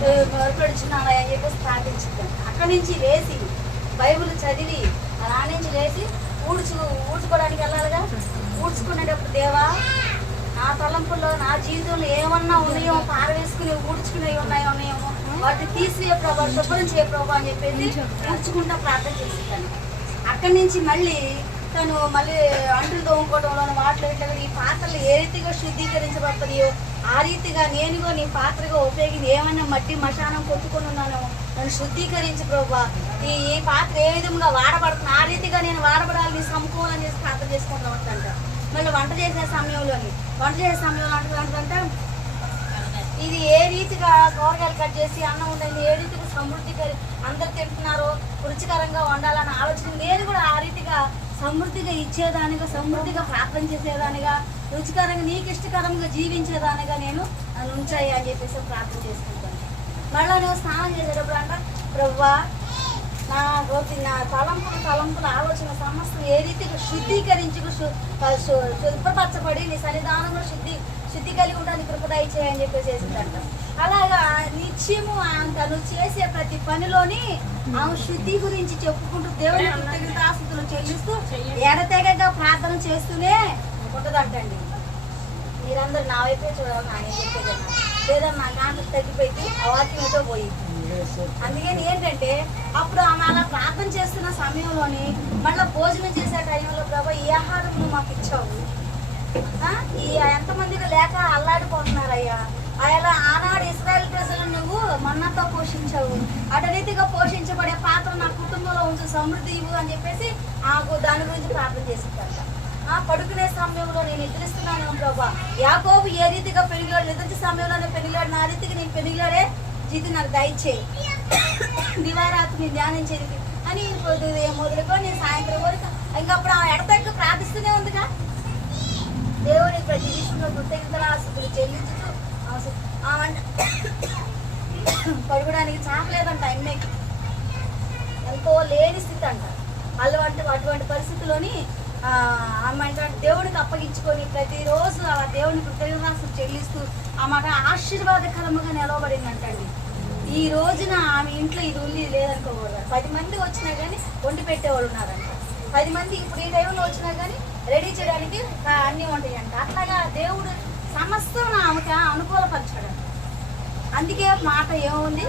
మొరపెడుచున్నాను అని చెప్పేసి ప్రార్థించిందంట. అక్కడి నుంచి లేచి బైబిల్ చదివి ఆ నుంచి లేచి ఊడ్చుకోవడానికి వెళ్ళాలిగా. ఊడ్చుకునేటప్పుడు దేవా నా తలంపుల్లో నా జీవితంలో ఏమన్నా ఉన్నాయో పారవేసుకుని ఊడ్చుకునేవి ఉన్నాయేమో వాటిని తీసివే ప్రభావ, శుభ్రం చేయ ప్రభావ అని చెప్పేసి ఊడ్చుకుంటా ప్రార్థన చేసిందని. అక్కడి నుంచి మళ్ళీ తను మళ్ళీ అంటులు తోముకోవడంలో వాటిలో ఇట్లా ఈ పాత్రలు ఏ రీతిగా శుద్ధీకరించబడతాయో ఆ రీతిగా నేనుగా నీ పాత్రగా ఉపయోగించి ఏమన్నా మట్టి మశానం కొట్టుకొని ఉన్నాను, నన్ను శుద్ధీకరించి ప్రభావ ఈ పాత్ర ఏ విధంగా వాడబడుతుంది ఆ రీతిగా నేను వాడబడాలని సమకూలని చేసి ప్రార్థన చేసుకుంటూ ఉంటాంట. మళ్ళీ వంట చేసే సమయంలో అంటుందంటే ఇది ఏ రీతిగా కూరగాయలు కట్ చేసి అన్నం ఉండండి ఏ రీతిగా సమృద్ధిగా అందరు తింటున్నారో రుచికరంగా వండాలని ఆలోచన నేను కూడా ఆ రీతిగా సమృద్ధిగా ఇచ్చేదానిగా, సమృద్ధిగా ప్రార్థన చేసేదానిగా, రుచికరంగా నీకు ఇష్టకరంగా జీవించేదానిగా నేను నన్ను ఉంచాయి అని చెప్పేసి ప్రార్థన చేసుకుంటాను. మళ్ళీ నేను స్నానం చేసేటప్పుడు అంట ప్రవ్వా నా తలంపుల ఆలోచన సమస్తం ఏ రీతిగా శుద్ధీకరించి శుభ్రపరచబడి నీ సన్నిధానంలో శుద్ధి కలిగి ఉండడానికి కృపదయ చేయని చెప్పేసి చేసిందంట. అలాగా నిత్యము తను చేసే ప్రతి పనిలోని ఆమె శుద్ధి గురించి చెప్పుకుంటూ దేవుని కృతజ్ఞతాస్తుతులు చెల్లిస్తూ ఎడతెగగా ప్రార్థన చేస్తూనే ఉంటుందంటండి. మీరందరూ నా వైపే చూడాలని ఆయన చెప్పేదన్నా లేదా నా గాంటలు తగ్గిపోయి అవాక్యంతో పోయి. అందుకని ఏంటంటే అప్పుడు ఆమె అలా ప్రార్థన చేస్తున్న సమయంలోని మళ్ళీ భోజనం చేసే టైంలో ప్రభా ఈ ఆహారం నువ్వు మాకు ఇచ్చావు, ఈ ఎంతమందికి లేక అల్లాడిపోతున్నారయ్యా, అలా ఆనాడు ఇశ్రాయేలు ప్రజలను నువ్వు మన్నాతో పోషించావు, అటరీతిగా పోషించబడే పాత్ర నా కుటుంబంలో ఉంచు, సమృద్ధి ఇవ్వు అని చెప్పేసి దాని గురించి ప్రార్థన చేసిందంట. పడుకునే సమయంలో నేను నిద్రిస్తున్నాను ప్రభా, యాకోబు ఏ రీతిగా పెరిగిలాడు, నిద్రించే సమయంలోనే పెరిగిలాడు, నా రీతికి నేను పెరిగిలాడే జీవితం నాకు దయచేయి, దివారాత్రి నేను ధ్యానించేది అని మొదలుకొని నేను సాయంత్రం వరకు ఇంకప్పుడు ఆ ఎడతెక్క ప్రార్థిస్తూనే ఉందిగా. దేవుని ప్రతి విషయంలో కృతజ్ఞతలు చెల్లించుతూ పడుకోవడానికి చాపలేదంట. అమ్మాయికి ఎంతో లేని స్థితి అంట. అటువంటి పరిస్థితిలోని ఆమె దేవునికి అప్పగించుకొని ప్రతిరోజు ఆ దేవుని కృతజ్ఞతలు చెల్లిస్తూ ఆ మాట ఆశీర్వాదకరముగా నిలవబడిందంటండి. ఈ రోజున ఆమె ఇంట్లో ఇది ఉంది లేదనుకోకూడదు. 10 మంది వచ్చినా కానీ వండి పెట్టేవాళ్ళు ఉన్నారంట. 10 మంది ఇప్పుడు ఈ టైంలో వచ్చినా కానీ రెడీ చేయడానికి అన్నీ ఉంటాయంట. అట్లాగా దేవుడు సమస్తం ఆమెకి అనుకూలపరచాడు. అందుకే మాట ఏముంది,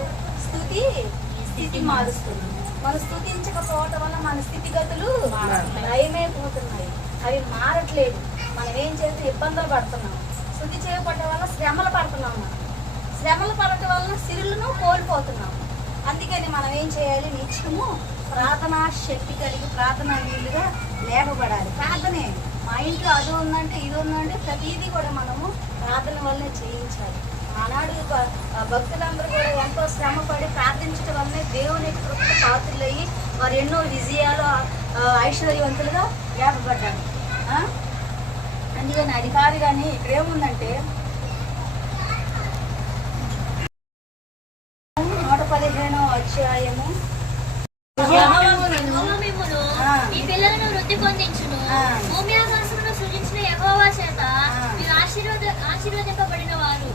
స్థితి మారుస్తుంది. మనం స్థుతించకపోవటం వల్ల మన స్థితిగతులు భయమైపోతున్నాయి, అవి మారట్లేదు. మనం ఏం చేస్తే ఇబ్బందులు పడుతున్నాం. స్థుతి చేయబడటం వల్ల శ్రమలు పడుతున్నాం. మనం శ్రమలు పడటం వలన సిరులను కోల్పోతున్నాం. అందుకని మనం ఏం చేయాలి, నిత్యము ప్రార్థనా శక్తి కలిగి ప్రార్థనా వీలుగా లేపబడాలి. ప్రార్థనే మా ఇంట్లో అది ఉందంటే ఇది ఉందంటే ప్రతిదీ కూడా మనము ప్రార్థన వల్లనే చేయించాలి. ఆనాడు భక్తులందరూ కూడా ఎంతో శ్రమపడి ప్రార్థించడం వల్లనే దేవుని కృపకు పాత్రులయ్యి వారు ఎన్నో విజయాలు ఐశ్వర్యవంతులుగా లేపబడ్డారు. అందుకని అధికారి కానీ ఇక్కడ ఏముందంటే 115వ అధ్యాయము ఈ పిల్లలను వృద్ధి పొందించును, భూమి ఆకాశమును సృజించిన యెహోవా చేత మీరు ఆశీర్వదింపబడిన వారు.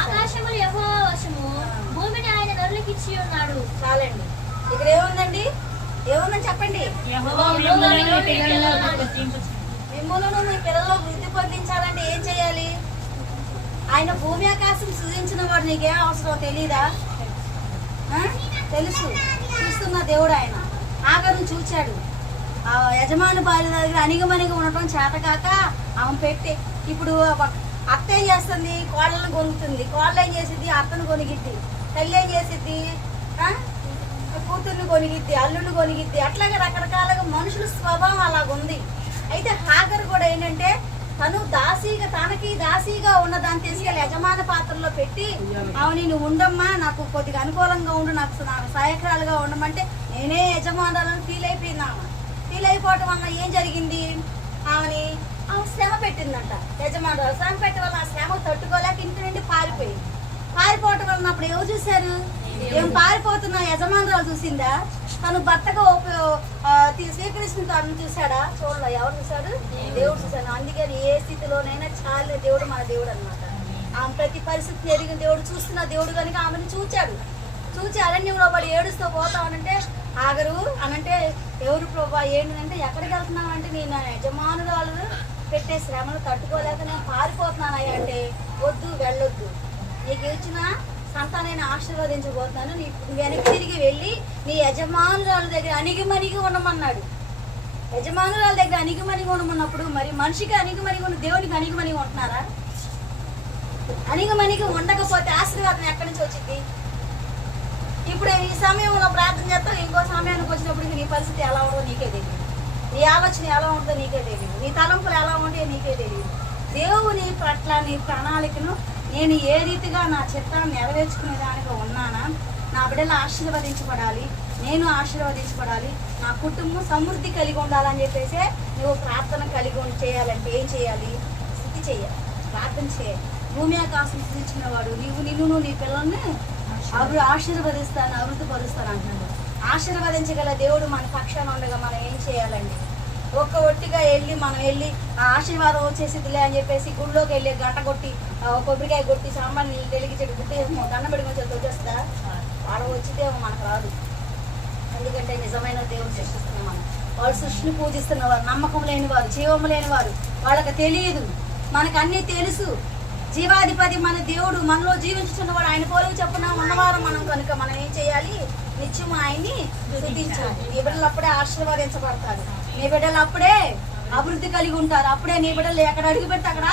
ఆకాశములు యెహోవా వశము, భూమిని ఆయన నరులకు ఇచ్చి ఉన్నాడు. చాలండి. ఇక్కడ ఏముందండి, ఏముందని చెప్పండి. మిమ్మల్ని మీ పిల్లల్లో వృద్ధి పొందించాలంటే ఏం చేయాలి? ఆయన భూమి ఆకాశం సృజించిన వాడు నీకేం అవసరం తెలీదా? తెలుసు, చూస్తున్న దేవుడు ఆయన. ఆగను చూచాడు. ఆ యజమాని భార్య దగ్గర అణిగమణిగా ఉండటం చేతకాక ఆమె పెట్టి ఇప్పుడు అత్త ఏం చేస్తుంది, కోళ్ళను కొనుగుతుంది. కోళ్ళు ఏం చేసిద్ది, అత్తను కొనిగిద్ది. తల్లి ఏం చేసిద్ది, కూతుర్ని కొనిగిద్ది, అల్లుని కొనిగిద్ది. అట్లాగే రకరకాలుగా మనుషుల స్వభావం అలాగుంది. అయితే హాగర్ కూడా ఏంటంటే తనకి దాసీగా ఉన్న దాన్ని తీసుకెళ్ళి యజమాని పాత్రలో పెట్టి ఆమె నువ్వు ఉండమ్మా, నాకు కొద్దిగా అనుకూలంగా ఉండు, నాకు సహాయకురాలుగా ఉండమంటే నేనే యజమానులను ఫీల్ అయిపోయింది. ఫీల్ అయిపోవటం వల్ల ఏం జరిగింది, ఆమె శ్రమ పెట్టిందంట. యజమానురాలు శ్రమ పెట్టే వల్ల ఆ శ్రమ తట్టుకోలేక ఇంటి నుండి పారిపోవటం వలన అప్పుడు ఎవరు చూశారు, ఏం పారిపోతున్న యజమానురాలు చూసిందా? తను భర్తగా స్వీకరిస్తున్న తను చూశాడా? చూడలే. ఎవరు చూశాడు? దేవుడు చూశాడు. అందుకని ఏ స్థితిలోనైనా చాలే దేవుడు మన దేవుడు అనమాట. ఆమె ప్రతి పరిస్థితిని ఎరిగిన దేవుడు, చూస్తున్న దేవుడు కనుక ఆమెను చూచి అరణ్యంలో పడి ఏడుస్తూ పోతామనంటే ఆగరు అనంటే ఎవరు ప్రభా ఏంటంటే ఎక్కడికి వెళ్తున్నావు అంటే నేను నా యజమానురాలు పెట్టే శ్రమను తట్టుకోలేక నేను పారిపోతున్నానయ్యా అంటే వద్దు వెళ్ళొద్దు, నీకు ఇచ్చిన సంతానాన్ని ఆశీర్వదించబోతున్నాను, నీ వెనక్కి తిరిగి వెళ్ళి నీ యజమానురాల దగ్గర అణిగిమణిగి ఉండమన్నాడు. యజమానురాల దగ్గర అణిగిమణిగి ఉండమన్నప్పుడు మరి మనిషికి అణిగిమణిగి ఉన్న దేవునికి అణిగిమణిగి ఉంటున్నారా? అణిగిమణిగి ఉండకపోతే ఆశీర్వాదం ఎక్కడి నుంచి వచ్చింది? ఇప్పుడు ఈ సమయంలో ప్రార్థన చేస్తావు, ఇంకో సమయానికి వచ్చినప్పుడు నీ పరిస్థితి ఎలా ఉందో నీకే తెలియదు, నీ ఆలోచన ఎలా ఉంటుందో నీకే తెలియదు, నీ తలంపులు ఎలా ఉంటాయో నీకే తెలియదు. దేవుని పట్ల నీ ప్రణాళికను నేను ఏ రీతిగా నా చిత్తాన్ని నెరవేర్చుకునే దానిగా ఉన్నానా, నా బిడ్డలు ఆశీర్వదించబడాలి, నేను ఆశీర్వదించబడాలి, నా కుటుంబం సమృద్ధి కలిగి ఉండాలని చెప్పేసి నువ్వు ప్రార్థన కలిగి చేయాలంటే ఏం చేయాలి? స్థితి చేయాలి, ప్రార్థన చేయాలి. భూమి ఆకాశం సృష్టించిన వాడు నిన్ను నీ పిల్లల్ని ఆశీర్వదిస్తాను, అభివృద్ధిపరుస్తాను అంటున్నాడు. ఆశీర్వదించగల దేవుడు మన పక్షాన ఉండగా మనం ఏం చేయాలండి? ఒట్టిగా మనం వెళ్ళి ఆ ఆశీర్వాదం వచ్చేసిద్దిలే అని చెప్పేసి గుడిలోకి వెళ్ళి గంట కొట్టి కొబ్బరికాయ కొట్టి సామాన్లు వెలిగించేది గుట్టి దండ పెట్టుకొని వచ్చేస్తా? వాడు వచ్చితేమో మనకు రాదు. ఎందుకంటే నిజమైన దేవుడు సృష్టిస్తున్నాం మనం. వాళ్ళు సృష్టిని పూజిస్తున్నవారు, నమ్మకం లేనివారు, జీవం లేనివారు, వాళ్ళకి తెలియదు, మనకు అన్నీ తెలుసు. జీవాధిపతి మన దేవుడు, మనలో జీవించుతున్నవాడు, ఆయన పోలిక చెప్పున ఉన్నవారు మనం కనుక మనం ఏం చేయాలి? నిత్యం ఆయన్ని స్తుతించాలి. నీ బిడ్డలు అప్పుడే ఆశీర్వదించబడతారు, నీ బిడ్డలు అప్పుడే అభివృద్ధి కలిగి ఉంటారు, అప్పుడే నీ బిడ్డలు ఎక్కడ అడుగు పెడితే అక్కడ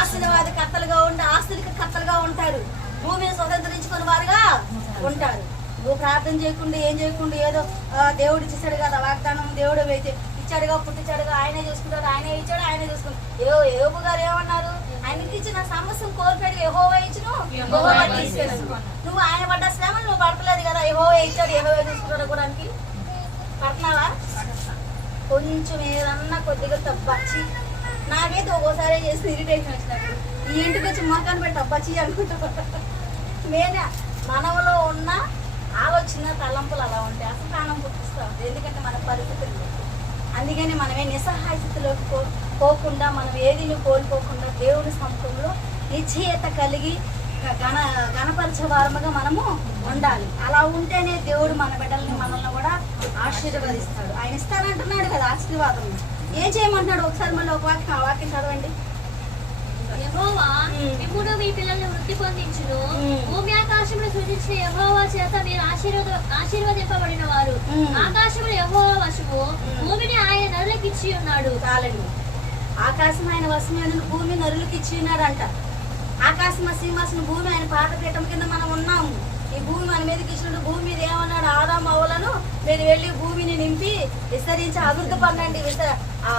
ఆశీర్వాద కర్తలుగా ఉండి ఆస్తులకి కర్తలుగా ఉంటారు, భూమిని స్వతంత్రించుకుని వారుగా ఉంటారు. నువ్వు ప్రార్థన చేయకుండా ఏం చేయకుండా ఏదో దేవుడు ఇచ్చాడు కదా వాగ్దానం, దేవుడు అయితే ఇచ్చాడుగా పుట్టించాడుగా, ఆయనే చూసుకుంటాడు, ఆయనే ఇచ్చాడు, ఆయనే చూసుకుంటాడు. యోబు గారు ఏమన్నారు? ఆయనకి ఇచ్చిన సమస్యను కోల్పోయాడు, యెహోవా ఇచ్చును, యెహోవా తీసుకెళ్ళను. నువ్వు ఆయన పడ్డ శ్రమ నువ్వు పడతలేదు కదా, యెహోవా ఇచ్చాడు, యెహోవా చూసుకుంటాడు కూడా పడుతున్నావా? కొంచెం ఏదన్నా కొద్దిగా తప్పచ్చి నాకైతే ఒక్కోసారి చేసి ఇరిటేషన్ వచ్చినట్టు ఈ ఇంటికి వచ్చి మొక్కను పెట్టి తప్పచ్చి అనుకుంటా. నేనే మనలో ఉన్న ఆలోచన తలంపులు అలా ఉంటాయి, అసలు ప్రాణం పుట్టిస్తాం. ఎందుకంటే మన పరిస్థితులు. అందుకని మనమే నిస్సహాయ స్థితిలోకి పోకుండా, మనం ఏదిని కోల్పోకుండా దేవుని సముఖంలో నిశ్చయత కలిగి గణపరిచే వారముగా మనము ఉండాలి. అలా ఉంటేనే దేవుడు మన బిడ్డల్ని మనల్ని కూడా ఆశీర్వదిస్తాడు. ఆయన ఇస్తానంటున్నాడు కదా ఆశీర్వాదం. ఏం చేయమంటున్నాడు? ఒకసారి మళ్ళీ ఒక వాక్యం చదవండి. యెహోవా మిమ్మును మీ పిల్లల్ని వృద్ధి పొందించును, భూమి ఆకాశమును సృజించిన యెహోవా చేత మీరు ఆశీర్వదింపబడిన వారు. ఆకాశములు యెహోవా వశము, భూమిని ఆయన నరులకు ఇచ్చి ఉన్నాడు. చాలండి. ఆకాశం ఆయన వశమైన భూమి నరులకు ఇచ్చి ఉన్నాడు అంట. ఆకాశం సింహాసన భూమి ఆయన పాదపీఠం కింద మనం ఉన్నాము. ఈ భూమి మన మీదకి ఇచ్చినట్టు భూమి మీద ఏమన్నాడు? ఆదాము అవ్వలను మీరు వెళ్ళి భూమిని నింపి విస్తరించి అభివృద్ధి పొందండి,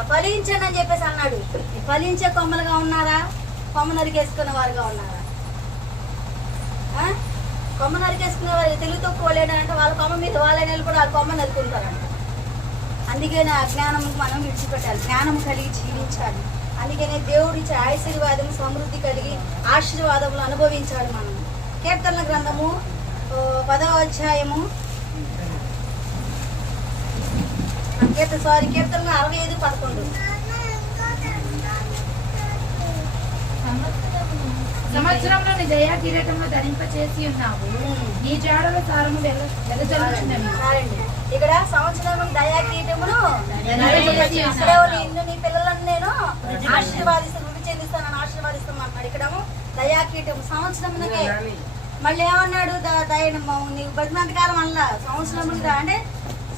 ఫలించండి అని చెప్పేసి అన్నాడు. ఫలించే కొమ్మలుగా ఉన్నారా? కొమ్మ నరికేసుకునే వారుగా ఉన్నారా? కొమ్మ నరికేసుకునే వారు తెలుగు తక్కువ లేడంటే వాళ్ళ కొమ్మ మీద వాళ్ళ నిలబడి ఆ కొమ్మ నరుకుంటారంట. అందుకనే అజ్ఞానము మనం విడిచిపెట్టాలి, జ్ఞానం కలిగి జీవించాలి. అందుకనే దేవుడు ఇచ్చే ఆశీర్వాదం సమృద్ధి కలిగి ఆశీర్వాదములు అనుభవించాలి మనం. కీర్తనల గ్రంథము 10వ అధ్యాయము కీర్తనలు 65:11. సంవత్సరంలో నీ దయా కిరీటంలో ధరింపచేసి ఉన్నావు, నీ జాడల సారము వెదజల్లుచున్నవి. ఇక్కడ సంవత్సరం దయా కిరీటమును నీ పిల్లలను నేను ఆశీర్వాదిస్తాను, వృద్ధి చెందిస్తానని ఆశీర్వాదిస్తాను అంటున్నాడు. ఇక్కడేమో దయా కిరీటం సంవత్సరమునకే. మళ్ళీ ఏమన్నాడు? నీకు బతినంతకాలం అలా సంవత్సరములుగా అంటే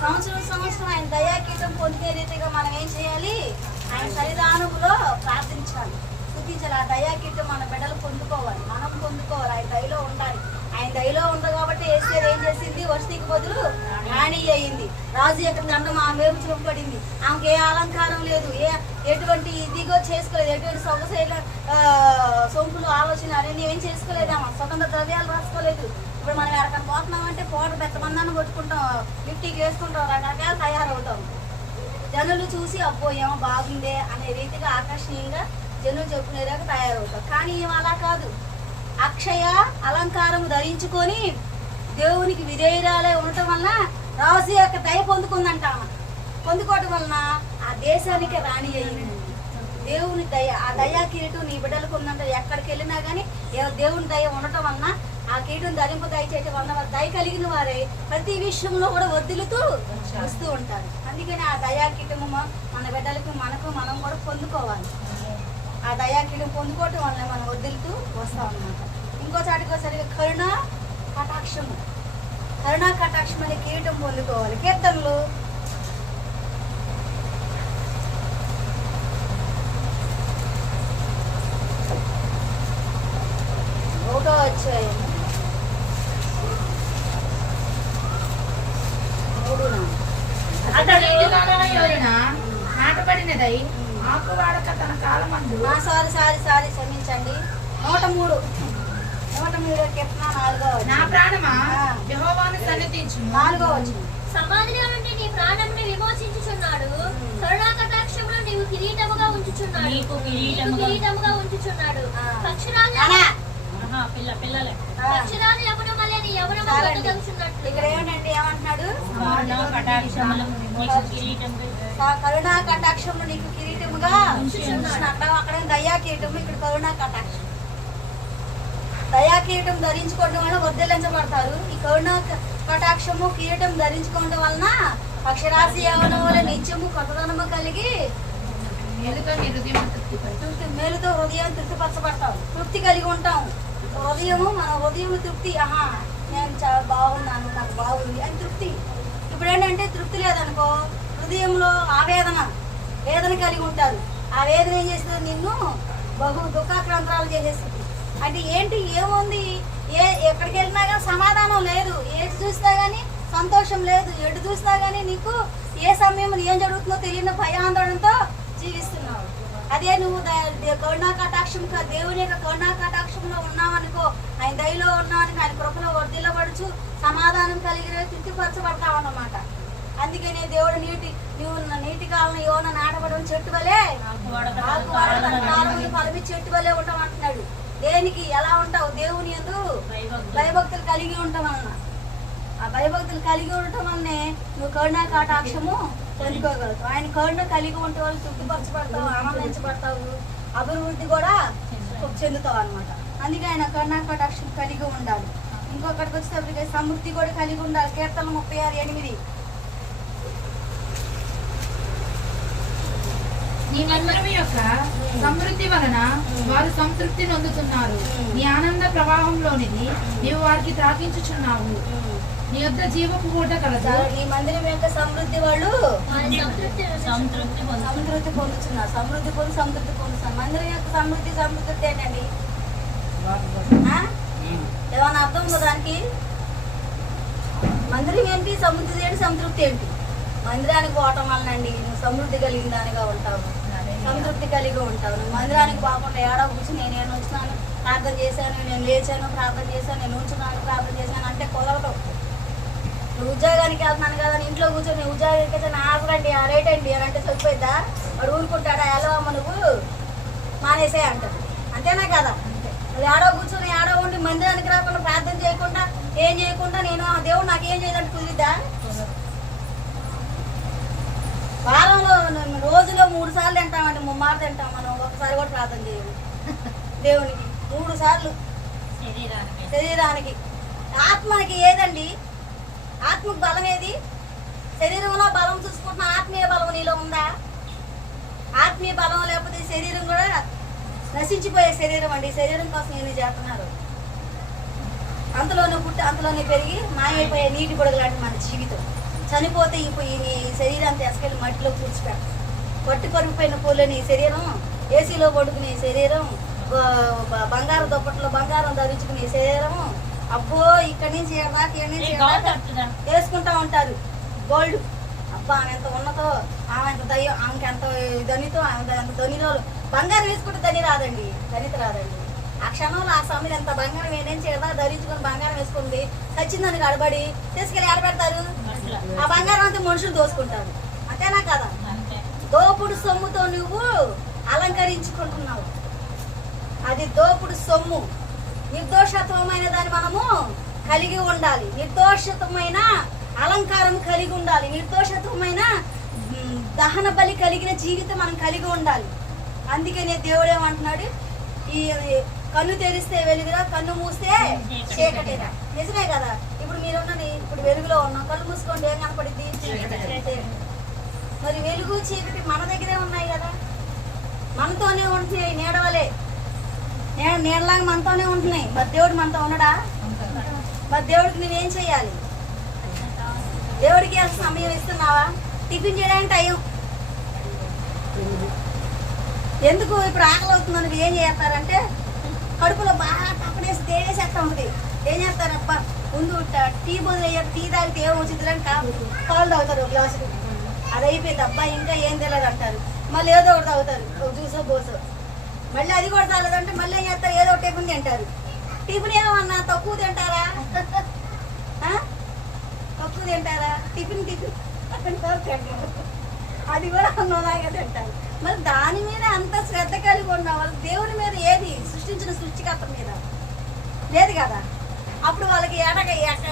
సంవత్సరం ఆయన దయా కిరీటం పొందే రీతిగా మనం ఏం చేయాలి? ఆయన సన్నిధానములో ప్రార్థించాలి, స్తుతించాలి. ఆ దయా కిరీటం మన బిడ్డలు పొందుకోవాలి, మనం పొందుకోవాలి. ఆయన దయలో ఉండాలి. ఆయన దయలో ఉంది కాబట్టి ఏసేర్ ఏం చేసింది? వర్షికి బదులు రాణి అయింది. రాజు యొక్క దండం ఆమె వైపు చూపబడింది. ఆమెకి ఏ అలంకారం లేదు, ఎటువంటి ఇదిగో చేసుకోలేదు, ఎటువంటి సొగసైన సొంపులు ఆలోచన అనేది ఏం చేసుకోలేదు. ఆమె స్వతంత్ర ద్రవ్యాలు రాసుకోలేదు. ఇప్పుడు మనం ఎక్కడికైనా పోతున్నామంటే పౌడర్ పెద్దమందాన్ని కొట్టుకుంటాం, లిఫ్టీకి వేసుకుంటాం, రకరకాలు తయారవుతాం. జనులు చూసి అబ్బో ఏమో బాగుందే అనే రీతిగా ఆకర్షణీయంగా జనులు చెప్పుకునేదాకా తయారవుతాం. కానీ ఏమో అలా కాదు. అక్షయ అలంకారం ధరించుకొని దేవునికి విధేయురాలే ఉండటం వలన రాజు యొక్క దయ పొందుకుందంట. పొందుకోవటం వలన ఆ దేశానికి రాణి అయింది. దేవుని దయ, ఆ దయా కిరీటం నీ బిడ్డలకు ఉందంటే ఎక్కడికి వెళ్ళినా కానీ దేవుని దయ ఉండటం వలన ఆ కిరీటం ధరింపు దయచేయటం వలన దయ కలిగిన వారే ప్రతి విషయంలో కూడా వర్ధిల్లుతూ వస్తూ ఉంటారు. అందుకని ఆ దయా కిరీటము మన బిడ్డలకు మనం కూడా పొందుకోవాలి. ఆ దయా కిరీటం పొందుకోవటం వల్ల మనం వర్ధిల్లుతూ వస్తాం అన్నమాట. ఇంకో చాటుకోసరిగా కరుణ కటాక్షము అనే కిరీటం పొందుకోవాలి. కీర్తనలు 1వ అధ్యాయం 3 అతడు ఇంటిలోన యోరిన నాటబడినదై ఆకు వాడక తన కాలమందు. సారీ క్షమించండి. 103 కీర్తన 4వ నా ప్రాణమా యెహోవాను సన్నిధించుము. 4వ వచనం. సమాధిలో నుండి నీ ప్రాణమును విమోచించుచున్నాడు. కరుణా కటాక్షములు నీవు కిరీటముగా ఉంచుచున్నాడు. కిరీటముగా ఉంచుచున్నాడు. పక్షిరాజు యవ్వనం వలె నీ యవ్వనము వర్ధిల్లుచున్నట్లు. ఇక్కడ ఏమంటే ఏమంటున్నాడు? కరుణా కటాక్షములు నీకు కిరీటముగా అక్కడ దయా కిరీటము, ఇక్కడ కరుణా కటాక్షం. దయా కిరీటం ధరించుకోవడం వలన వర్ధిల్లించబడతారు. ఈ కరుణా కటాక్షము కిరీటం ధరించుకోవడం వలన అక్షరాశి యవ్వనం వల్ల నిత్యము కొత్తదనము కలిగి మేలుతో హృదయం తృప్తిపరచబడతాం. తృప్తి కలిగి ఉంటాం. మన హృదయం తృప్తి. నేను చాలా బాగున్నాను, నాకు బాగుంది అని తృప్తి. ఇప్పుడు ఏంటంటే తృప్తి లేదనుకో, హృదయంలో వేదన కలిగి ఉంటారు. ఆ వేదన ఏం చేస్తుంది? నిన్ను బహు దుఃఖాక్రాంతరాలు చేసేస్తుంది. అంటే ఏంటి, ఏముంది, ఎక్కడికి వెళ్ళినా కానీ సమాధానం లేదు, ఏది చూసినా కానీ సంతోషం లేదు, ఎటు చూసినా కానీ నీకు ఏ సమయం ఏం జరుగుతుందో తెలియని భయాందోళనతో జీవిస్తున్నావు. అదే నువ్వు కరుణా కటాక్షం, దేవుని యొక్క కరుణా కటాక్షంలో ఉన్నావనుకో, ఆయన దయలో ఉన్నావనుకో, ఆయన కృపలో వర్ధిల్లబడుచు సమాధానం కలిగిన తృప్తిపరచబడతావు అన్నమాట. అందుకనే దేవుడు నీటి కాలం యోన నాటబడిన చెట్టు వలె ఫలమి చెట్టు వలె ఉంటామంటున్నాడు. దేనికి ఎలా ఉంటావు? దేవుని యందు భయభక్తులు కలిగి ఉంటాం అన్న. ఆ భయభక్తులు కలిగి ఉండటం వల్లనే నువ్వు కరుణా కటాక్షము పొందుకోగలుగుతావు. ఆయన కరుణ కలిగి ఉంటే వాళ్ళు తృప్తిపరచబడతావు, ఆనందించబడతావు, అభివృద్ధి కూడా చెందుతావు అనమాట. అందుకే ఆయన కరుణా కటాక్షం కలిగి ఉండాలి. ఇంకొకటికి వచ్చేటప్పటికి సమృద్ధి కూడా కలిగి ఉండాలి. కీర్తన 36:8. నీ మందిరం యొక్క సమృద్ధి వలన వారు సంతృప్తి నొందుతున్నారు. నీ ఆనంద ప్రవాహంలోనిది నీవు వారికి త్రాగించుచున్నావు. నీ యొద్ద జీవపు ఊట కలదు. నీ మందిరం యొక్క సమృద్ధి వాళ్ళు సంతృప్తి పొందుతున్నారు. సంతృప్తి పొందుతున్నారు. మందిరం యొక్క సమృద్ధి ఏంటండి? ఏమన్నా అర్థం ఉందో దానికి? మందిరం ఏంటి, సమృద్ధి ఏంటి, సంతృప్తి ఏంటి? మందిరానికి పోవటం వలనండి నువ్వు సమృద్ధి కలిగిన దానిగా ఉంటావు, సంతృప్తి కలిగి ఉంటావు. నువ్వు మందిరానికి పోకుండా ఏడో కూర్చొని నేను ఉంచున్నాను, ప్రార్థన చేశాను, నేను లేచాను, ప్రార్థన చేశాను, నేను ఉంచున్నాను, ప్రార్థన చేశాను అంటే కుదరదు. నువ్వు ఉద్యోగానికి వెళ్తున్నాను కదా, ఇంట్లో కూర్చొని ఉద్యోగానికి అయితే నా ఆశలండి, ఆ రేట్ అండి అని అంటే సరిపోయిద్దా? వాడు ఊరుకుంటాడా? ఎలా అమ్మ నువ్వు మానేసే అంటాడు. అంతేనా కదా? నువ్వు ఏడో కూర్చొని ఏడో ఉండి మందిరానికి రాకుండా ప్రార్థన చేయకుండా ఏం చేయకుండా నేను దేవుడు నాకు ఏం చేయదంటే కుదిరిద్దా? వారంలో రోజులో 3 సార్లు తింటామండి, 3 మార్లు తింటాం. మనం ఒకసారి కూడా ప్రార్థన చేయము దేవునికి. 3 సార్లు శరీరానికి. ఆత్మకి ఏదండి? ఆత్మకు బలం ఏది? శరీరంలో బలం చూసుకుంటున్న ఆత్మీయ బలం నీలో ఉందా? ఆత్మీయ బలం లేకపోతే శరీరం కూడా నశించిపోయే శరీరం అండి. శరీరం కోసం ఏమి చేస్తున్నారు? అంతలోనే పుట్టి అంతలోనే పెరిగి మాయమైపోయే నీటి బుడగ లాంటి మన జీవితం. చనిపోతే ఈ నీ శరీరాన్ని తీసుకెళ్ళి మట్టిలో పూడ్చిపెట్ట. పట్టి పరుగుపోయిన పూలని శరీరం, ఏసీలో పడుకునే శరీరం, బంగారు దుప్పట్లో బంగారం ధరించుకునే శరీరం, అబ్బో ఇక్కడి నుంచి వేసుకుంటా ఉంటారు గోల్డ్. అబ్బా ఆమె ఎంత ఉన్నతో, ఆమె ఎంత దయ్యం, ఆమెకి ఎంత ధనితో, ఆమె ఎంత ధనిలో. బంగారం వేసుకుంటే ధని రాదండి, ధనిత రాదండి. ఆ క్షణంలో ఆ సమయం ఎంత బంగారం ఏదేం చేయదా ధరించుకొని బంగారం వేసుకుంది, చచ్చిందని గడబడి తీసుకెళ్ళి ఆడబెడతారు. ఆ బంగారం అంతా మనుషులు దోసుకుంటారు. అంతేనా కదా? దోపుడు సొమ్ముతో నువ్వు అలంకరించుకుంటున్నావు. అది దోపుడు సొమ్ము. నిర్దోషత్వమైన దాన్ని మనము కలిగి ఉండాలి. నిర్దోషత్వమైన అలంకారం కలిగి ఉండాలి. నిర్దోషత్వమైన దహన బలి కలిగిన జీవితం మనం కలిగి ఉండాలి. అందుకనే దేవుడు ఏమంటున్నాడు, ఈ కన్ను తెరిస్తే వెలుగురా, కన్ను మూస్తే చీకటిరా. నిజమే కదా. ఇప్పుడు మీరున్నది ఇప్పుడు వెలుగులో ఉన్నాం, కళ్ళు మూసుకోండి ఏం కనపడింది? మరి వెలుగు చీకటి మన దగ్గరే ఉన్నాయి కదా, మనతోనే ఉంటున్నాయి. నీడవలే నీడలాగా మనతోనే ఉంటున్నాయి. మరి దేవుడు మనతో ఉండడా? మరి దేవుడికి నువ్వేం చెయ్యాలి? దేవుడికి అసలు సమయం ఇస్తున్నావా? టిఫిన్ చేయడానికి టైం ఎందుకు? ఇప్పుడు ఆకలి అవుతుందని ఏం చేస్తారంటే కడుపులో బాగా తప్పనేసి తేనేసేస్తా ఉంటుంది. ఏం చేస్తారబ్బా, ముందు టీ బదులు టీ తాగితే ఏం వచ్చిందని పాలు తాగుతారు, ఒక గ్లాసు. అది అయిపోయింది, అబ్బా ఇంకా ఏం తెలియదు అంటారు. మళ్ళీ ఏదో ఒకటి తాగుతారు, ఒక జ్యూసో బోసో. మళ్ళీ అది కూడా తాగలేదంటే మళ్ళీ ఏం చేస్తారు, ఏదో ఒక టిఫిన్ తింటారు. టిఫిన్ ఏమన్నా తక్కువ తింటారా? తక్కువ తింటారా? టిఫిన్ అది కూడా అన్నలాగా తింటారు. మరి దాని మీద అంత శ్రద్ధ కలిగి ఉన్న వాళ్ళు దేవుడి మీద ఏది సృష్టించిన సృష్టికర్త మీద లేదు కదా. అప్పుడు వాళ్ళకి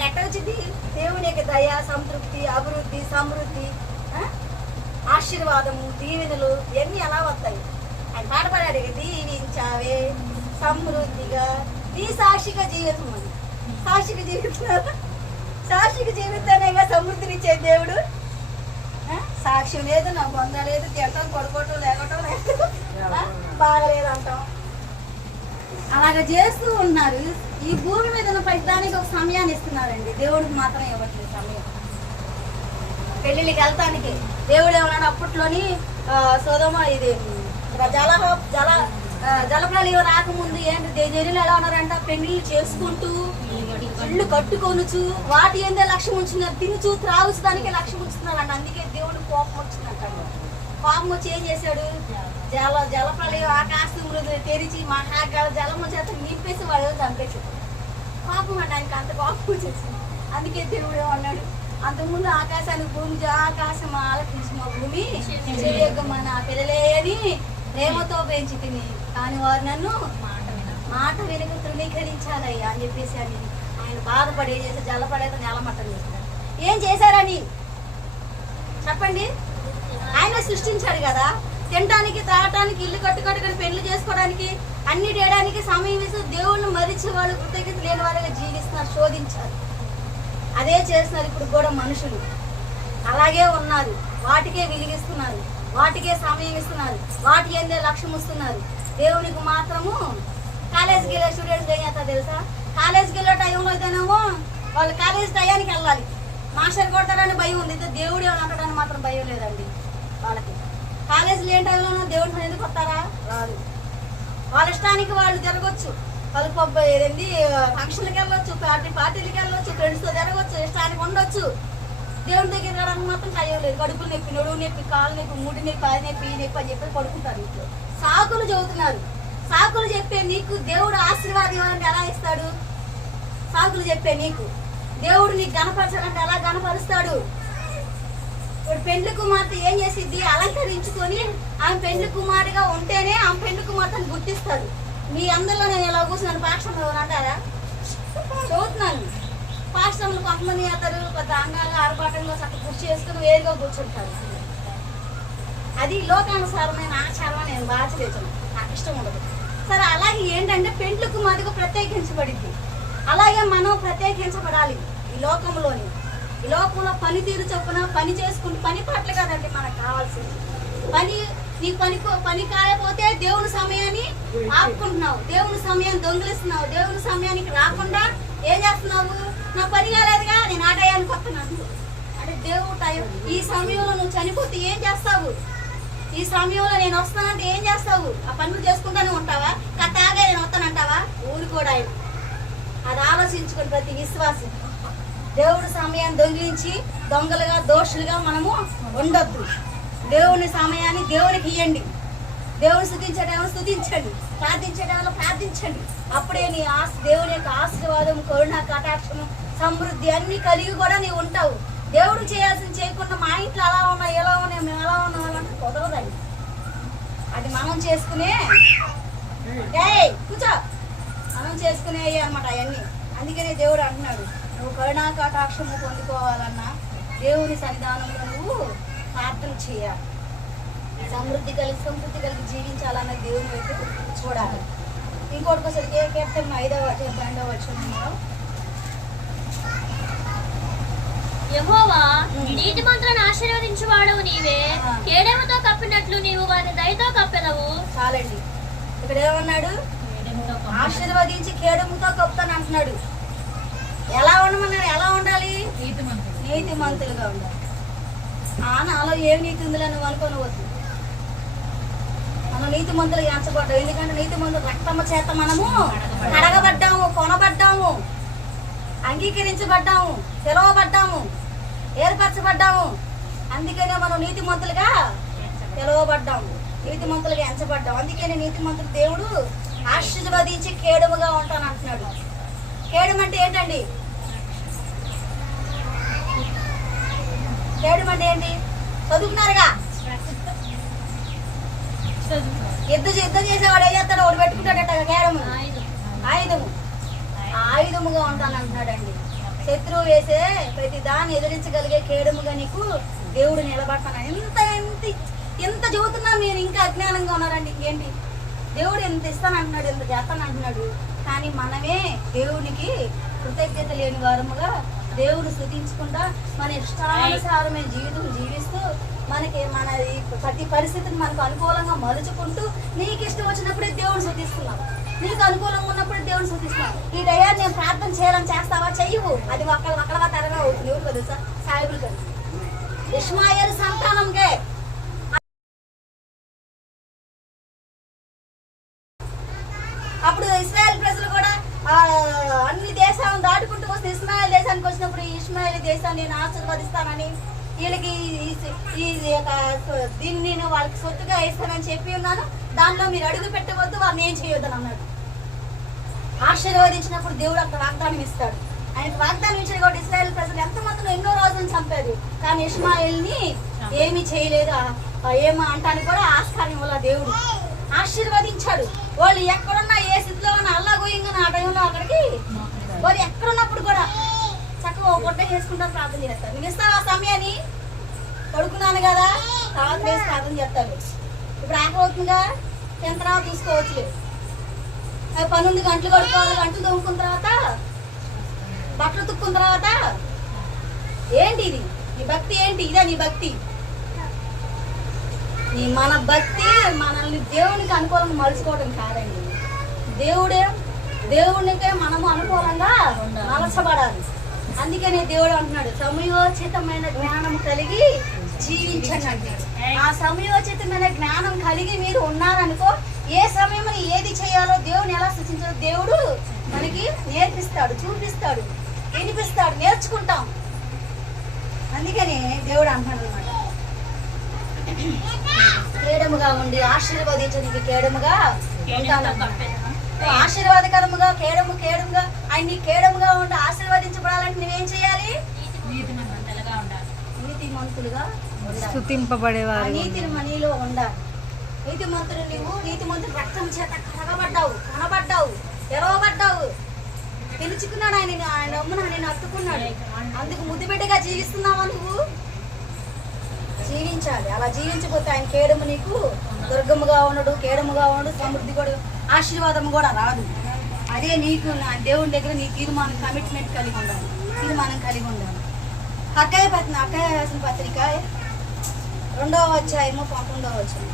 ఎట్ట వచ్చింది? దేవుని యొక్క దయ, సంతృప్తి, అభివృద్ధి, సమృద్ధి, ఆశీర్వాదము, దీవెనలు ఇవన్నీ ఎలా వస్తాయి? ఆయన పాటపడాడు, దీవించావే సమృద్ధిగా నీ సాక్షిగా జీవితం అని. సాక్షిగా జీవిస్తున్నారు. సాక్షిగా జీవితానేగా సమృద్ధినిచ్చే దేవుడు. సాక్ష్యం లేదు, నా బొంద లేదు, తింటాం, కొడుకోవటం, లేకటం లేదు, బాగలేదు అంటాం. అలాగ చేస్తూ ఉన్నారు. ఈ భూమి మీద ఉన్న ప్రతిదానికి ఒక సమయాన్ని ఇస్తున్నారండి, దేవుడికి మాత్రం ఇవ్వట్లేదు సమయం. పెళ్ళిళ్ళకి వెళ్తానికి దేవుడు ఏమన్నాడు అప్పట్లోని సోదమ ఇది జలప్రలయం రాకముందు ఏంటి జనులు ఎలా ఉన్నారంట, పెళ్లిళ్ళు చేసుకుంటూ ఇళ్ళు కట్టుకొనుచు వాటి ఏందే లక్ష్యం ఉంచున్నారు, తినుచు త్రాగుచు దానికి లక్ష్యం ఉంచుతున్నారంట. అందుకే దేవుడు కోపం వచ్చిందంటాడు. కోపం వచ్చి ఏం చేశాడు? జలప్రలయం ఆకాశం తెరిచి మహాగాల జలము చేత నింపేసి వాళ్ళు చంపేసాడు. కోపం అండి, ఆయనకి అంత కోపం వచ్చేసింది. అందుకే దేవుడు ఏమన్నాడు, అంతకుముందు ఆకాశానికి భూమి ఆకాశం ఆలకించి మా భూమి చెయ్యగమ్మ నా పిల్లలేని ప్రేమతో పెంచి తిని, కానీ వారు నన్ను మాట వెనుక తృణీకరించాలయ్యా అని చెప్పేసి అని ఆయన బాధపడి ఏం చేశారు? జలపడేత నెలమట్టం చేశారు. ఏం చేశారని చెప్పండి? ఆయన సృష్టించాడు కదా, తినడానికి, తాగటానికి, ఇల్లు కట్టుకోవడానికి, పెళ్లి చేసుకోవడానికి, అన్ని చేయడానికి సమయం ఇస్తూ దేవుళ్ళు మరిచి వాళ్ళు కృతజ్ఞత లేని వాళ్ళగా జీవిస్తున్నారు, శోధించారు. అదే చేస్తున్నారు ఇప్పుడు కూడా మనుషులు. అలాగే ఉన్నారు, వాటికే విలువిస్తున్నారు, వాటికే సమయం ఇస్తున్నారు, వాటి ఎందే లక్ష్యం ఇస్తున్నారు. దేవునికి మాత్రము కాలేజీకి వెళ్ళే స్టూడెంట్స్ ఏం చేస్తారు తెలుసా? కాలేజీకి వెళ్ళే టైంలో అయితేనేమో వాళ్ళు కాలేజీ టయానికి వెళ్ళాలి, మాస్టర్ కొట్టారని భయం ఉంది. దేవుడు ఏమైనా అంటాడని మాత్రం భయం లేదండి వాళ్ళకి. కాలేజీలు ఏం టైంలోనో దేవుడు ఎందుకు వస్తారా? రాదు. వాళ్ళ ఇష్టానికి వాళ్ళు తిరగొచ్చు, వాళ్ళు ఏంటి ఫంక్షన్కి వెళ్ళొచ్చు, పార్టీలకి వెళ్ళొచ్చు, ఫ్రెండ్స్తో తిరగొచ్చు, ఇష్టానికి ఉండొచ్చు. దేవుడి దగ్గర రావడానికి మాత్రం టైం లేదు. కడుపులు నొప్పి, నడువు నొప్పి, కాలు నొప్పి, ముడి నొప్పి, అది నొప్పి, ఈ నొప్పి అని చెప్పి పడుకుంటారు ఇంట్లో. సాకులు చెబుతున్నారు. సాకులు చెప్పే నీకు దేవుడు ఆశీర్వాదం ఇవ్వాలంటే ఎలా ఇస్తాడు? సాకులు చెప్పే నీకు దేవుడు నీకు గణపరచాలంటే ఎలా గణపరుస్తాడు? ఇప్పుడు పెండ్లి కుమార్తె ఏం చేసిద్ది? అలంకరించుకొని ఆమె పెండ్లి కుమారుగా ఉంటేనే ఆమె పెండ్లి కుమార్తెను గుర్తిస్తారు. మీ అందరిలో నేను ఎలా కూర్చున్నాను పాఠశాలలో అంటారా? చదువుతున్నాను. పాఠశాలలో కొంతమంది చేస్తారు, కొత్త అంగాలు ఆర్భాటంలో చక్కగా కుర్చీ చేసుకుని వేరుగా కూర్చుంటారు. అది లోకానుసారమైన ఆచారం నేను బాధ్యతను, నాకు ఇష్టం ఉండదు. సరే, అలాగే ఏంటంటే పెండ్లి కుమారుగా ప్రత్యేకించబడింది. అలాగే మనం ప్రత్యేకించబడాలి ఈ లోకంలోని. ఈ లోకంలో పనితీరు చొప్పున పని చేసుకుంటూ, పని పట్ల కాదండి మనకు కావాల్సింది. నీ పని కాకపోతే దేవుని సమయాన్ని ఆపుకుంటున్నావు, దేవుని సమయాన్ని దొంగిలిస్తున్నావు, దేవుని సమయానికి రాకుండా ఏం చేస్తున్నావు? నా పని కాలేదుగా, నేను ఆ టయానికి వస్తున్నాను అంటే దేవుడు టైం. ఈ సమయంలో నువ్వు చనిపోతే ఏం చేస్తావు? ఈ సమయంలో నేను వస్తానంటే ఏం చేస్తావు? ఆ పనులు చేసుకుంటానే ఉంటావా? కథాగా నేను వస్తానంటావా? ఊరు కూడా ఆయన అది ఆలోచించుకుని ప్రతి విశ్వాసి దేవుడి సమయాన్ని దొంగిలించి దొంగలుగా, దోషులుగా మనము ఉండొద్దు. దేవుని సమయాన్ని దేవునికి ఇవ్వండి. దేవుని స్తుతించేటప్పుడు స్తుతించండి, ప్రార్థించేటప్పుడు ప్రార్థించండి. అప్పుడే నీ దేవుని యొక్క ఆశీర్వాదం, కరుణ, కటాక్షము, సమృద్ధి అన్ని కలిగి కూడా నీవు ఉంటావు. దేవుడు చేయాల్సింది చేయకుండా మా ఇంట్లో అలా ఉన్నాయి, ఎలా ఉన్నాయి, మేము ఎలా ఉన్నామంటే కుదరదండి. అది మనం చేసుకునే కూర్చో మనం చేసుకునేవి అనమాట అవన్నీ. అందుకనే దేవుడు అంటున్నాడు, నువ్వు కరుణా కటాక్షము పొందుకోవాలన్నా దేవుని సన్నిధానంలో నువ్వు ప్రార్థన చేయాలి. సమృద్ధి కలిగి జీవించాలన్న దేవుని వైపు చూడాలి. ఇంకోటికి వచ్చేసరికి కీర్తన 5వ వచనంలో యెహోవా నీతిమంతులను ఆశీర్వదించువాడవు నీవే, కేడెముతో కప్పినట్లు నీవు వారిని దయతో కప్పెదవు. చాలండి. ఇక్కడ ఏమన్నాడు? ఆశీర్వదించి కేడముతో కప్పుతాను అంటున్నాడు. ఎలా ఉండమన్నాడు? ఎలా ఉండాలి? నీతిమంతులుగా ఉండాలి. నాలో ఏం నీతి ఉందిలే నువ్వు అనుకోనవద్దు. మనం నీతిమంతులుగా ఎంచబడ్డావు. ఎందుకంటే నీతిమంతులు రక్తము చేత మనము కడగబడ్డాము, కొనబడ్డాము, అంగీకరించబడ్డాము, పిలువబడ్డాము, ఏర్పరచబడ్డాము. అందుకనే మనం నీతిమంతులుగా పిలువబడ్డాము, నీతిమంతులుగా ఎంచబడ్డాము. అందుకనే నీతిమంతులు దేవుడు ఆశీర్వదించి కేడుముగా ఉంటాను అంటున్నాడు. కేడుము అంటే ఏంటండి? కేడుము అంటే ఏంటి? చదువుకున్నారుగా. యుద్ధం చేసేవాడు ఏం చేస్తాడు? ఒకటి పెట్టుకుంటాడట కేడము, ఆయుధము. ఆయుధముగా ఉంటాను అంటున్నాడండి. శత్రువు వేసే ప్రతి దాన్ని ఎదిరించగలిగే కేడముగా నీకు దేవుడు నిలబడతాను. ఎంత చదువుతున్నా మీరు ఇంకా అజ్ఞానంగా ఉన్నారండి. ఇంకేంటి? దేవుడు ఎంత ఇస్తానంటున్నాడు, ఎంత చేస్తానంటున్నాడు. కానీ మనమే దేవునికి కృతజ్ఞత లేని వారముగా దేవుడు స్తుతించకుండా మన ఇష్టానుసారమైన జీవితం జీవిస్తూ మన ప్రతి పరిస్థితిని మనకు అనుకూలంగా మలుచుకుంటూ నీకు ఇష్టం వచ్చినప్పుడే దేవుడు స్తుతిస్తున్నావు, నీకు అనుకూలంగా ఉన్నప్పుడు దేవుడు స్తుతిస్తున్నావు. ఈ డయాన్ని నేను ప్రార్థన చేయాలని చేస్తావా? చెయ్యవు. అది ఒక్కడవా తెరగా అవుతుంది. ఎవరు కదా సార్? సాయిబులు కదా. ఇష్మాయేలు సంతానంకే అప్పుడు ఇశ్రాయేల్ ప్రజలు కూడా అన్ని దేశాలను దాటుకుంటూ వస్తే ఇస్మాయిల్ దేశానికి వచ్చినప్పుడు ఇస్మాయిల్ దేశాన్ని నేను ఆశీర్వదిస్తానని వీళ్ళకి దీన్ని నేను వాళ్ళకి సొత్తుగా ఇస్తానని చెప్పి ఉన్నాను. దానిలో మీరు అడుగు పెట్టవద్దు, వారిని ఏం చేయొద్దని అన్నాడు. ఆశీర్వదించినప్పుడు దేవుడు అక్కడ వాగ్దానం ఇస్తాడు. ఆయనకు వాగ్దానం ఇచ్చాడు కాబట్టి ఇశ్రాయేల్ ప్రజలు ఎంతమందిని ఎన్నో రోజులను చంపారు. కానీ ఇష్మాయిల్ని ఏమీ చేయలేదు, ఏమో అంటానికి కూడా ఆస్కారం వల్ల దేవుడు ఆశీర్వదించాడు. వాళ్ళు ఎక్కడున్నా ఏ స్థితిలో ఉన్నా అల్లాగోయంగా ఆ టైంలో అక్కడికి వాళ్ళు ఎక్కడున్నప్పుడు కూడా చక్కగా పొట్ట చేసుకుంటారు, ప్రార్థన చేస్తారు. నువ్వు ఇస్తావు ఆ సమయాన్ని? పడుకున్నాను కదా తర్వాత వేసి ప్రార్థన చేస్తారు. ఇప్పుడు ఆకలి అవుతుందిగా తర్వాత చూసుకోవచ్చు. 12 గంటలు కడుక్కోవాలి, గంటలు తోముకున్న తర్వాత బట్టలు తుక్కున్న తర్వాత ఏంటి ఇది? నీ భక్తి ఏంటి? ఇదే నీ భక్తి. మన భక్తి మనల్ని దేవునికి అనుకూలంగా మలుచుకోవడం కాదండి. దేవునికే మనము అనుకూలంగా మలచబడాలి. అందుకనే దేవుడు అంటున్నాడు సమయోచితమైన జ్ఞానం కలిగి జీవించండి అంటే. ఆ సమయోచితమైన జ్ఞానం కలిగి మీరు ఉన్నారనుకో, ఏ సమయంలో ఏది చేయాలో దేవుని ఎలా సూచించాలో దేవుడు మనకి నేర్పిస్తాడు, చూపిస్తాడు, వినిపిస్తాడు, నేర్చుకుంటాం. అందుకని దేవుడు అంటున్నాడు అన్నమాట, కేడముగా ఉండి ఆశీర్వదించడానికి కేడముగా ఉంటాను. ఆశీర్వాదకరముగా కేడముగా అన్ని కేడముగా ఉండి ఆశీర్వదించబడాలంటే నువ్వేం చేయాలి? నీతిమంతులుగా స్తుతింపబడేవారు. నీతిని మనీలో ఉండాలి. నీతిమంతులు నువ్వు నీతిమంతులు రక్తం చేత కడగబడ్డావు, కనబడ్డావు, తెరవబడ్డావు. పిలుచుకున్నాడు ఆయన అమ్మున నేను హత్తుకున్నాడు. అందుకు ముద్దుబిడ్డగా జీవిస్తున్నావా? నువ్వు జీవించాలి. అలా జీవించకపోతే ఆయన కేడము నీకు దుర్గముగా ఉండడు, కేడముగా ఉండడు, సమృద్ధి కూడా ఆశీర్వాదం కూడా రాదు. అదే నీకు నా దేవుని దగ్గర నీ తీర్మానం, కమిట్మెంట్ కలిగి ఉండాలి, తీర్మానం కలిగి ఉండాలి. అక్కయ్య రాసిన పత్రిక 2వ అధ్యాయము 19వ వచనం.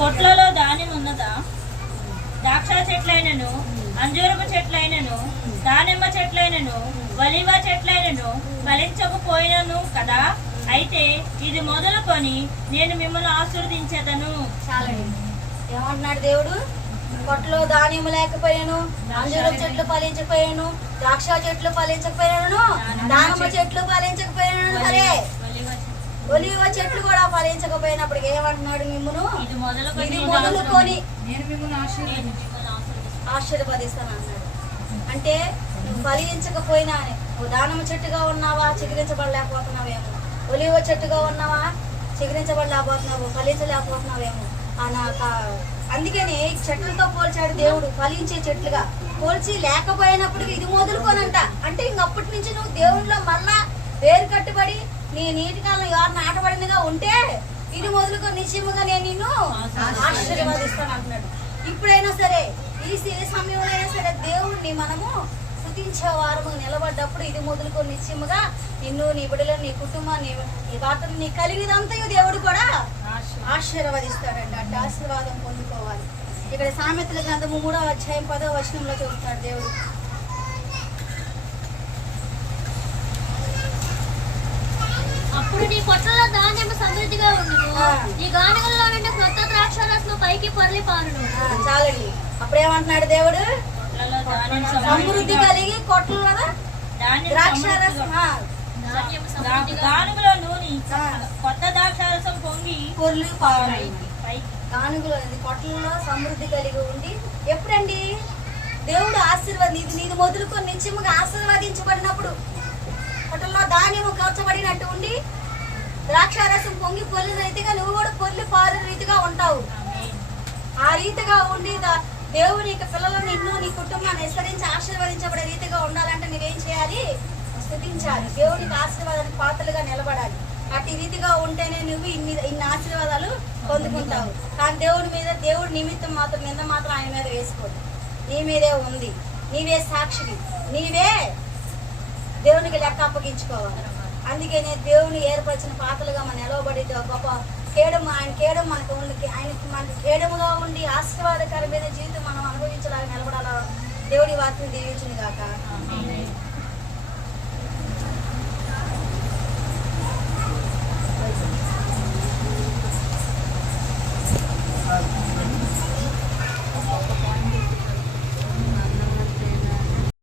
కొట్లలో ధాన్యం ఉన్నదా? ద్రాక్ష చెట్లైనను, అంజూరపు చెట్లైనను, దానిమ్మ చెట్లైనను, ఒలీవ చెట్లైనను ఫలించకపోయినను కదా. అయితే ఇది మొదలుకొని నేను మిమ్మల్ని ఆశీర్వదించేదను. చాలండి. ఏమంటున్నాడు దేవుడు? కొట్లో ధాన్యము లేకపోయాను, అంజూరపు చెట్లు ఫలించకపోయాను, ద్రాక్ష చెట్లు ఫలించకపోయాను, దానిమ్మ చెట్లు ఫలించకపోయాను, సరే ఒలీవ చెట్లు కూడా ఫలించకపోయినప్పుడు ఏమంటున్నాడు? మిమ్మును ఇది మొదలుకొని నేను మిమ్మల్ని ఆశీర్వదిస్తాను అన్నాడు. అంటే నువ్వు ఫలించకపోయినా, నువ్వు దానిమ్మ చెట్టుగా ఉన్నావా, చిగురించబడలేకపోతున్నావేమో, ఒలీవ చెట్టుగా ఉన్నావా, చిగురించబడలేకపోతున్నావు, ఫలించలేకపోతున్నావేమో, అందుకని చెట్లతో పోల్చాడు దేవుడు, ఫలించే చెట్లుగా పోల్చి. లేకపోయినప్పుడు ఇది మొదలుకోనంట అంటే ఇంకప్పటి నుంచి నువ్వు దేవునిలో మళ్ళా వేరు కట్టుబడి నీ నీటి కాలం ఎవరు నాటబడినగా ఉంటే ఇది మొదలుకో నిశ్చయముగా నేను నిన్ను ఆశీర్వదిస్తాను అంటున్నాడు. ఇప్పుడైనా సరే ఈ సమయంలో అయినా సరే దేవుణ్ణి మనము స్తుతించే వారము నిలబడ్డప్పుడు ఇది మొదలుకో నిశ్చయముగా నిన్ను, నీ బిడ్డలను, నీ కుటుంబాన్ని, నీ భర్తను, నీ కలిగినంతయు దేవుడు కూడా ఆశీర్వదిస్తాడంట. అంటే ఆశీర్వాదం పొందుకోవాలి. ఇక్కడ సామెతల గ్రంథము 3వ అధ్యాయం 10వ వచనంలో చెబుతున్నాడు దేవుడు. అప్పుడు నీ కొట్లలో ధాన్యము సమృద్ధిగా ఉండును, నీ గానుగల్లో నుండి కొత్త ద్రాక్షారసము పైకి పొర్లి పారును. చాలండి. అప్పుడేమంటున్నాడు దేవుడు? సమృద్ధి కలిగి కొట్లలో ద్రాక్షారసం, ధాన్యము సమృద్ధిగా గానుగలో నూనె, కొత్త ద్రాక్షారసం పొంగి పొర్లి పారు. గానుగులో కొట్లలో సమృద్ధి కలిగి ఉండి ఎప్పుడండి దేవుడు నీది మొదలుకొని నిత్యముగా ఆశీర్వదించబడినప్పుడు, కొట్టల్లో ధాన్యము కర్చబడినట్టు ఉండి ద్రాక్షారసం పొంగి పొర్లి రీతిగా నువ్వు కూడా పొర్లి పారు రీతిగా ఉంటావు. ఆ రీతిగా ఉండి దేవుడు నీకు పిల్లలను, నిన్ను, నీ కుటుంబాన్ని విస్తరించి ఆశీర్వదించబడే రీతిగా ఉండాలంటే నువ్వేం చేయాలి? స్తుతించాలి. దేవుడికి ఆశీర్వాదానికి పాత్రలుగా నిలబడాలి. అటు రీతిగా ఉంటేనే నువ్వు ఇన్ని ఆశీర్వాదాలు పొందుకుంటావు. కానీ దేవుడి నిమిత్తం మాత్రం నిన్న మాత్రం ఆయన మీద వేసుకోదు. నీ మీదే ఉంది, నీవే సాక్షివి, నీవే దేవునికి లెక్క అప్పగించుకోవాలి. అందుకనే దేవుని ఏర్పరిచిన పాత్రలుగా మనం నిలవబడి గొప్ప కేడము, ఆయన కేడము మనకు ఉండి, ఆయనకి మనకి కేడముగా ఉండి ఆశీర్వాదకరమైన జీవితం మనం అనుభవించడానికి నిలబడాలా. దేవుడి వాక్యం దీవించును గాక.